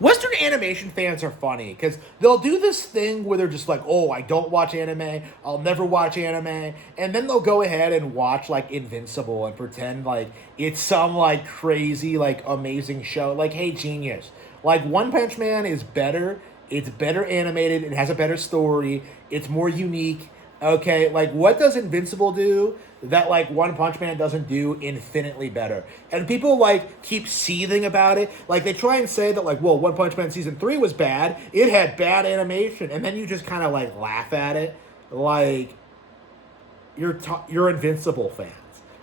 Western animation fans are funny because they'll do this thing where they're just like, oh, I don't watch anime, I'll never watch anime, and then they'll go ahead and watch like Invincible and pretend like it's some like crazy, like amazing show. Like, hey, genius. Like, One Punch Man is better, it's better animated, it has a better story, it's more unique. Okay, like, what does Invincible do that like One Punch Man doesn't do infinitely better? And people like keep seething about it. Like, they try and say that like, well, One Punch Man season 3 was bad. It had bad animation, and then you just kind of like laugh at it, like you're Invincible fans.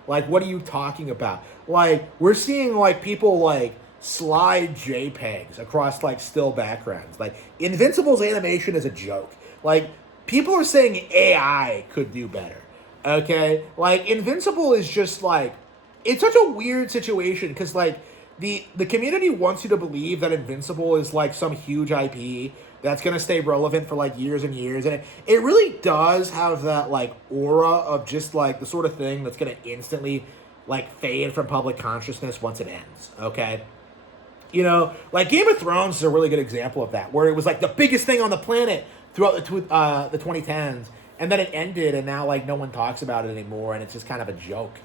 Like, what are you talking about? Like, we're seeing like people like slide JPEGs across like still backgrounds. Like, Invincible's animation is a joke. Like, people are saying AI could do better. Okay? Like, Invincible is just like, it's such a weird situation because like the community wants you to believe that Invincible is like some huge IP that's gonna stay relevant for like years and years, and it really does have that like aura of just like the sort of thing that's gonna instantly like fade from public consciousness once it ends. Okay, like Game of Thrones is a really good example of that, where it was like the biggest thing on the planet throughout the 2010s, and then it ended, and now like no one talks about it anymore, and it's just kind of a joke.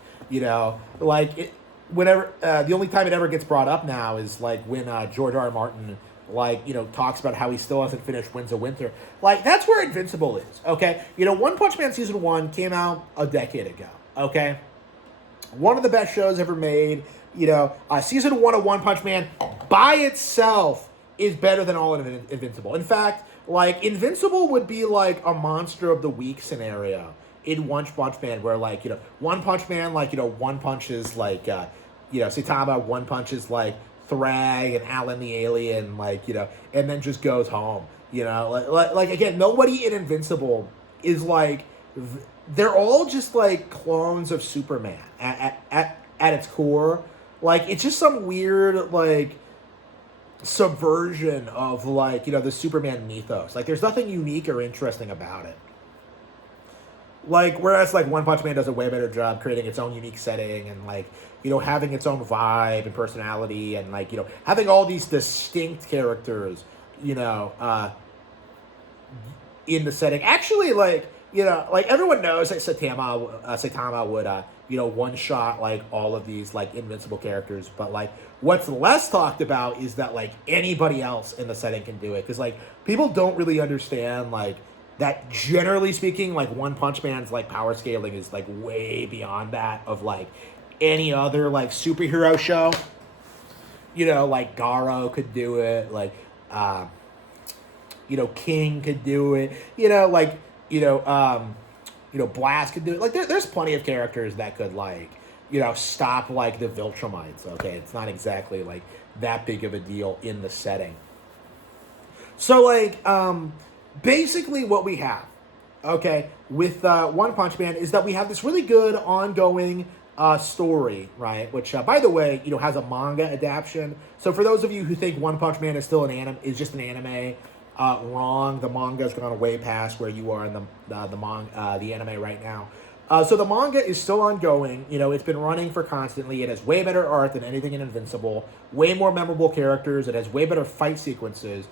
Like whenever the only time it ever gets brought up now is like when George R. R. Martin like talks about how he still hasn't finished Winds of Winter. Like, that's where Invincible is. Okay, One Punch Man season 1 came out a decade ago. Okay, one of the best shows ever made. Season 1 of One Punch Man by itself is better than all of Invincible. In fact, like, Invincible would be like a Monster of the Week scenario in One Punch Man, where like One Punch Man, like one punches like Saitama, one punches like Thrag and Alan the Alien, like and then just goes home. Like again, nobody in Invincible is like they're all just like clones of Superman at its core. Like, it's just some weird like subversion of like the Superman mythos. Like, there's nothing unique or interesting about it. Like, whereas like One Punch Man does a way better job creating its own unique setting and like having its own vibe and personality, and like having all these distinct characters in the setting. Actually, like like everyone knows that Saitama would one shot like all of these like Invincible characters, but like what's less talked about is that like anybody else in the setting can do it, because like people don't really understand like that generally speaking, like One Punch Man's like power scaling is like way beyond that of like any other like superhero show. Like Garo could do it, like King could do it, like Blast could do it. Like, there's plenty of characters that could like stop like the Viltrumites. Okay, it's not exactly like that big of a deal in the setting. So like basically what we have, okay, with One Punch Man is that we have this really good ongoing story, right? Which, by the way, has a manga adaptation. So for those of you who think One Punch Man is still is just an anime, wrong. The manga's gone way past where you are in the anime right now. So the manga is still ongoing. It's been running for constantly. It has way better art than anything in Invincible. Way more memorable characters. It has way better fight sequences.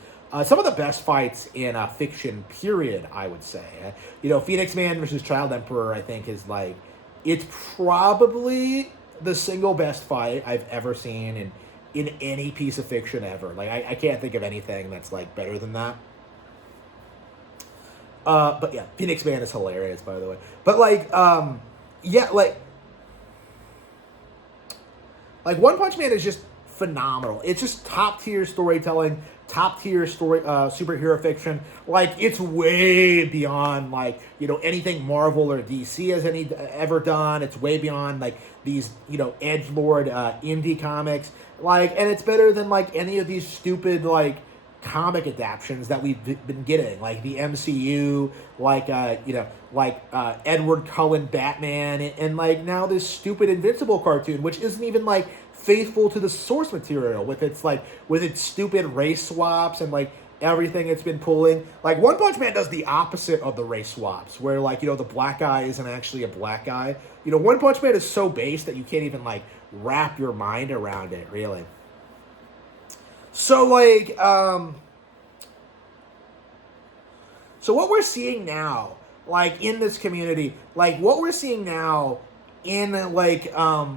Some of the best fights in fiction, period, I would say. Phoenix Man versus Child Emperor, I think, is like, it's probably the single best fight I've ever seen in any piece of fiction ever. Like, I can't think of anything that's like better than that. But yeah, Phoenix Man is hilarious, by the way. But like, yeah, like One Punch Man is just phenomenal. It's just top tier storytelling, top tier story, superhero fiction. Like, it's way beyond like anything Marvel or DC has ever done. It's way beyond like these edgelord indie comics. Like, and it's better than like any of these stupid like comic adaptions that we've been getting, like the MCU, like Edward Cullen Batman, and like now this stupid Invincible cartoon, which isn't even like faithful to the source material with its stupid race swaps and like everything it's been pulling. Like, One Punch Man does the opposite of the race swaps, where like the black guy isn't actually a black guy. One Punch Man is so base that you can't even like wrap your mind around it, really. So like, so what we're seeing now, like in this community, like what we're seeing now in like the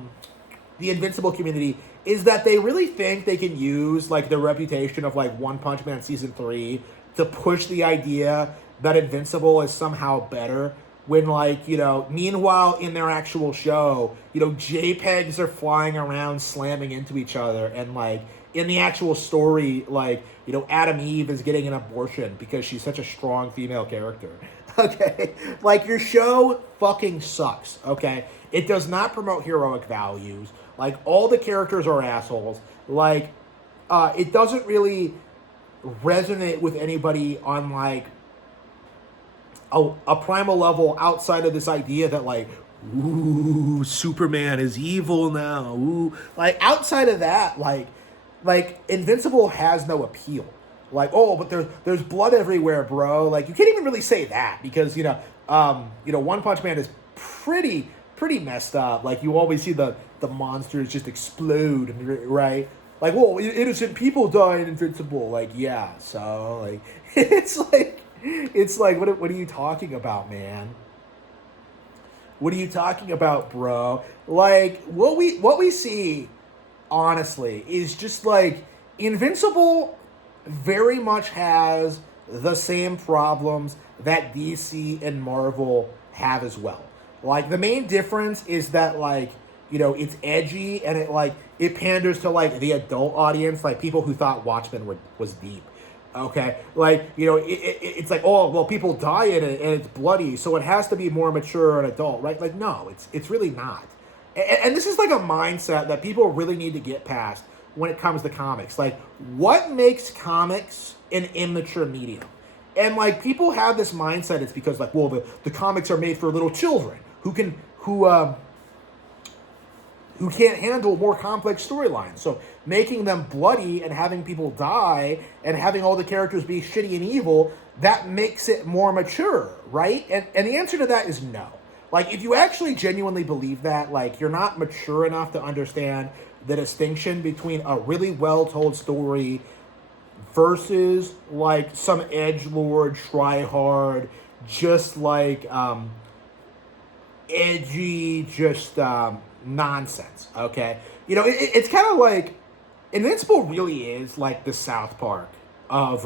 Invincible community is that they really think they can use like the reputation of like One Punch Man season 3 to push the idea that Invincible is somehow better when like, you know, meanwhile in their actual show, you know, JPEGs are flying around slamming into each other, and like in the actual story, like, you know, Adam Eve is getting an abortion because she's such a strong female character. Okay? Like, your show fucking sucks, okay? It does not promote heroic values. Like, all the characters are assholes. Like, it doesn't really resonate with anybody on, like, a primal level outside of this idea that, like, ooh, Superman is evil now. Ooh. Like, outside of that, like Invincible has no appeal. Like, oh, but there's blood everywhere, bro. Like, you can't even really say that because, you know, One Punch Man is pretty messed up. Like, you always see the monsters just explode, right? Like, well, innocent people die in Invincible. Like, yeah, so, like, it's like, what are you talking about, man? What are you talking about, bro? Like, what we see, honestly, is just, like, Invincible very much has the same problems that DC and Marvel have as well. Like, the main difference is that, like, you know, it's edgy and it panders to, like, the adult audience, like people who thought Watchmen was deep. Okay, like, you know, it's like, oh, well, people die in it and it's bloody, so it has to be more mature and adult, right? Like, no, it's really not. And this is like a mindset that people really need to get past when it comes to comics. Like, what makes comics an immature medium? And like, people have this mindset, it's because like, well, the comics are made for little children who can't handle more complex storylines. So making them bloody and having people die and having all the characters be shitty and evil, that makes it more mature, right? And the answer to that is no. Like, if you actually genuinely believe that, like, you're not mature enough to understand the distinction between a really well-told story versus, like, some edgelord, try-hard, just, like, edgy, just, nonsense, okay? You know, it's kind of like, Invincible really is, like, the South Park of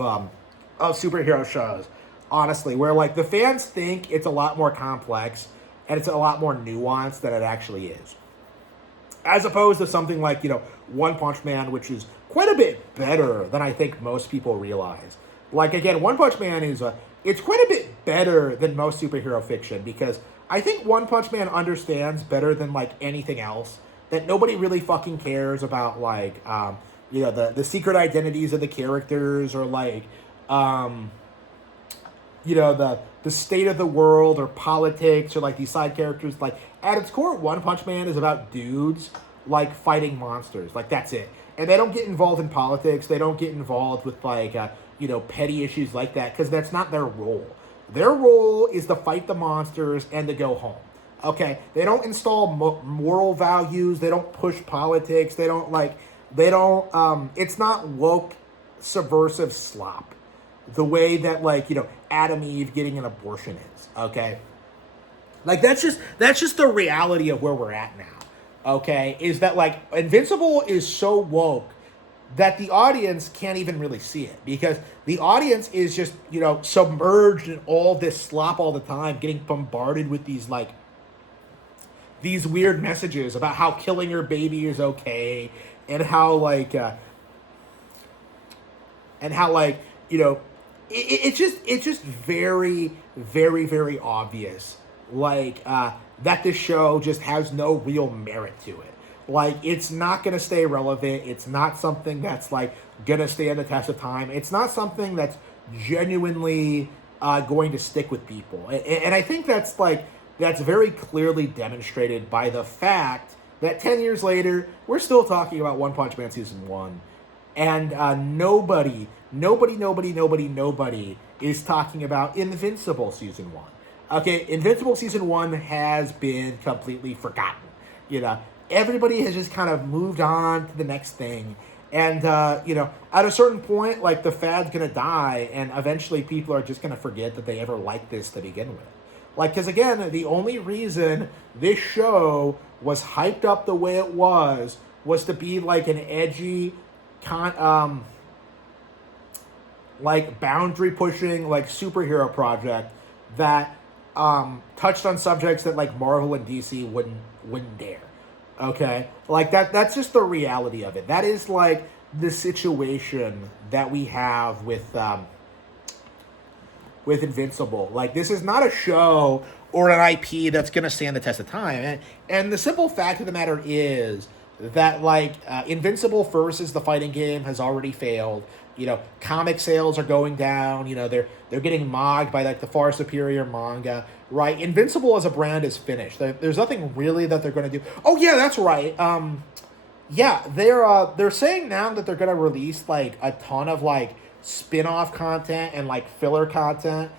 superhero shows, honestly, where, like, the fans think it's a lot more complex and it's a lot more nuanced than it actually is. As opposed to something like, you know, One Punch Man, which is quite a bit better than I think most people realize. Like, again, One Punch Man it's quite a bit better than most superhero fiction because I think One Punch Man understands better than, like, anything else that nobody really fucking cares about, like, you know, the secret identities of the characters or, like, you know, the state of the world or politics or, like, these side characters. Like, at its core, One Punch Man is about dudes, like, fighting monsters. Like, that's it. And they don't get involved in politics. They don't get involved with, like, you know, petty issues like that because that's not their role. Their role is to fight the monsters and to go home. Okay? They don't install moral values. They don't push politics. They don't, it's not woke, subversive slop. The way that, like, you know, Adam Eve getting an abortion is, okay? Like, that's just the reality of where we're at now, okay? Is that, like, Invincible is so woke that the audience can't even really see it because the audience is just, you know, submerged in all this slop all the time, getting bombarded with these, like, these weird messages about how killing your baby is okay and how, like, you know, it's just very, very, very obvious, like, that this show just has no real merit to it. Like, it's not going to stay relevant. It's not something that's, like, going to stand the test of time. It's not something that's genuinely going to stick with people. And I think that's very clearly demonstrated by the fact that 10 years later, we're still talking about One Punch Man Season 1. And nobody is talking about Invincible Season 1. Okay, Invincible Season 1 has been completely forgotten. You know, everybody has just kind of moved on to the next thing. And, at a certain point, like, the fad's going to die, and eventually people are just going to forget that they ever liked this to begin with. Like, because again, the only reason this show was hyped up the way it was to be like an edgy, like boundary pushing, like superhero project that touched on subjects that like Marvel and DC wouldn't dare. Okay, like that's just the reality of it. That is like the situation that we have with Invincible. Like, this is not a show or an IP that's going to stand the test of time. And the simple fact of the matter is that, like, Invincible versus the fighting game has already failed. Comic sales are going down. They're getting mocked by, like, the far superior manga, right? Invincible as a brand is finished. There's nothing really that they're going to do. Oh, yeah, that's right. Yeah, they're saying now that they're going to release, like, a ton of, like, spin-off content and like filler content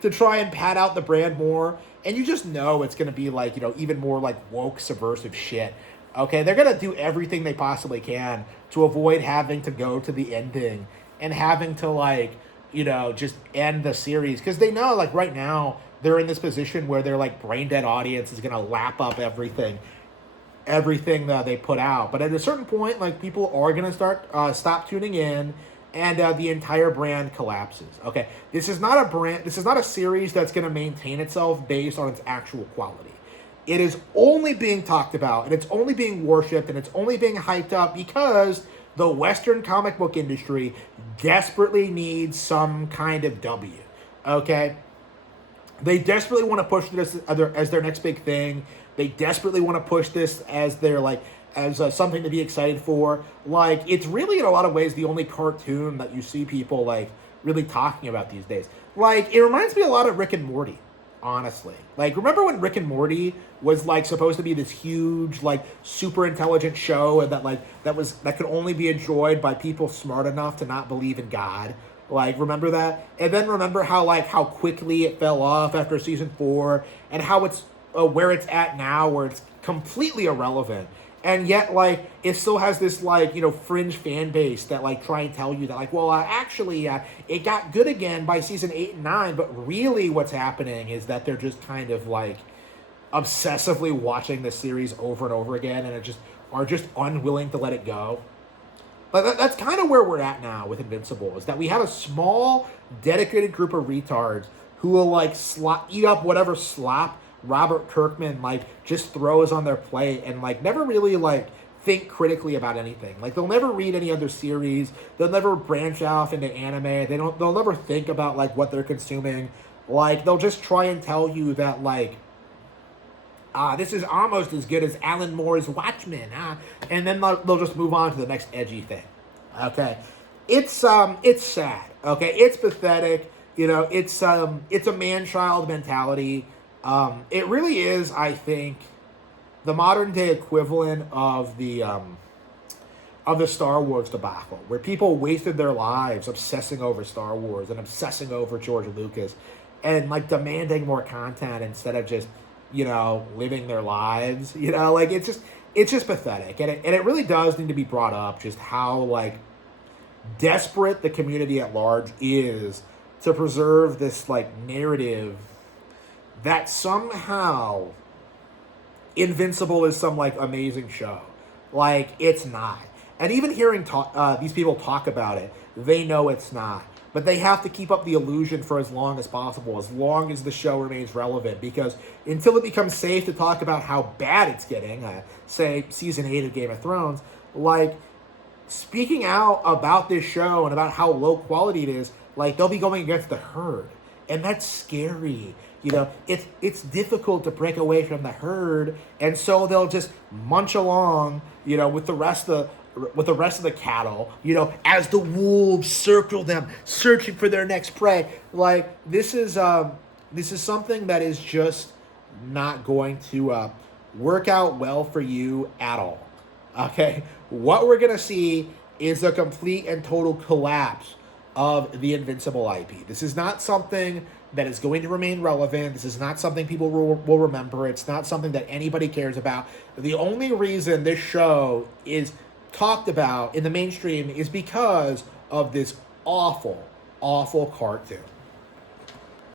to try and pad out the brand more, and you just know it's going to be like, even more like woke subversive shit. Okay, they're going to do everything they possibly can to avoid having to go to the ending and having to like, just end the series, because they know like right now they're in this position where their like brain dead audience is going to lap up everything that they put out. But at a certain point, like, people are going to stop tuning in, and the entire brand collapses. Okay, this is not a series that's going to maintain itself based on its actual quality. It is only being talked about, and it's only being worshipped, and it's only being hyped up because the Western comic book industry desperately needs some kind of W. Okay, they desperately want to push this as their next big thing. They desperately want to push this as their something to be excited for. Like, it's really in a lot of ways the only cartoon that you see people like really talking about these days. Like, it reminds me a lot of Rick and Morty, honestly. Like, remember when Rick and Morty was like supposed to be this huge like super intelligent show, and that could only be enjoyed by people smart enough to not believe in God? Like, remember that? And then remember how quickly it fell off after season 4, and how it's where it's at now, where it's completely irrelevant. And yet, like, it still has this, like, fringe fan base that, like, try and tell you that, like, well, actually, it got good again by season 8 and 9, but really what's happening is that they're just kind of, like, obsessively watching the series over and over again, and are just unwilling to let it go. Like, that's kind of where we're at now with Invincible, is that we have a small, dedicated group of retards who will, like, eat up whatever slop Robert Kirkman like just throws on their plate, and like never really like think critically about anything. Like, they'll never read any other series. They'll never branch off into anime. They'll never think about like what they're consuming. Like, they'll just try and tell you that like this is almost as good as Alan Moore's Watchmen, and then they'll just move on to the next edgy thing. Okay, it's sad. Okay, it's pathetic. It's a man-child mentality. It really is, I think, the modern day equivalent of the Star Wars debacle, where people wasted their lives obsessing over Star Wars and obsessing over George Lucas, and like demanding more content instead of just living their lives. Like, it's just pathetic, and it really does need to be brought up just how like desperate the community at large is to preserve this like narrative that somehow Invincible is some like amazing show. Like, it's not. And even hearing these people talk about it, they know it's not. But they have to keep up the illusion for as long as possible, as long as the show remains relevant, because until it becomes safe to talk about how bad it's getting, say season 8 of Game of Thrones, like, speaking out about this show and about how low quality it is, like, they'll be going against the herd. And that's scary. It's difficult to break away from the herd, and so they'll just munch along, with the rest of the cattle, as the wolves circle them, searching for their next prey. Like, this is something that is just not going to work out well for you at all. Okay, what we're gonna see is a complete and total collapse of the Invincible IP. This is not something that is going to remain relevant. This is not something people will remember. It's not something that anybody cares about. The only reason this show is talked about in the mainstream is because of this awful, awful cartoon.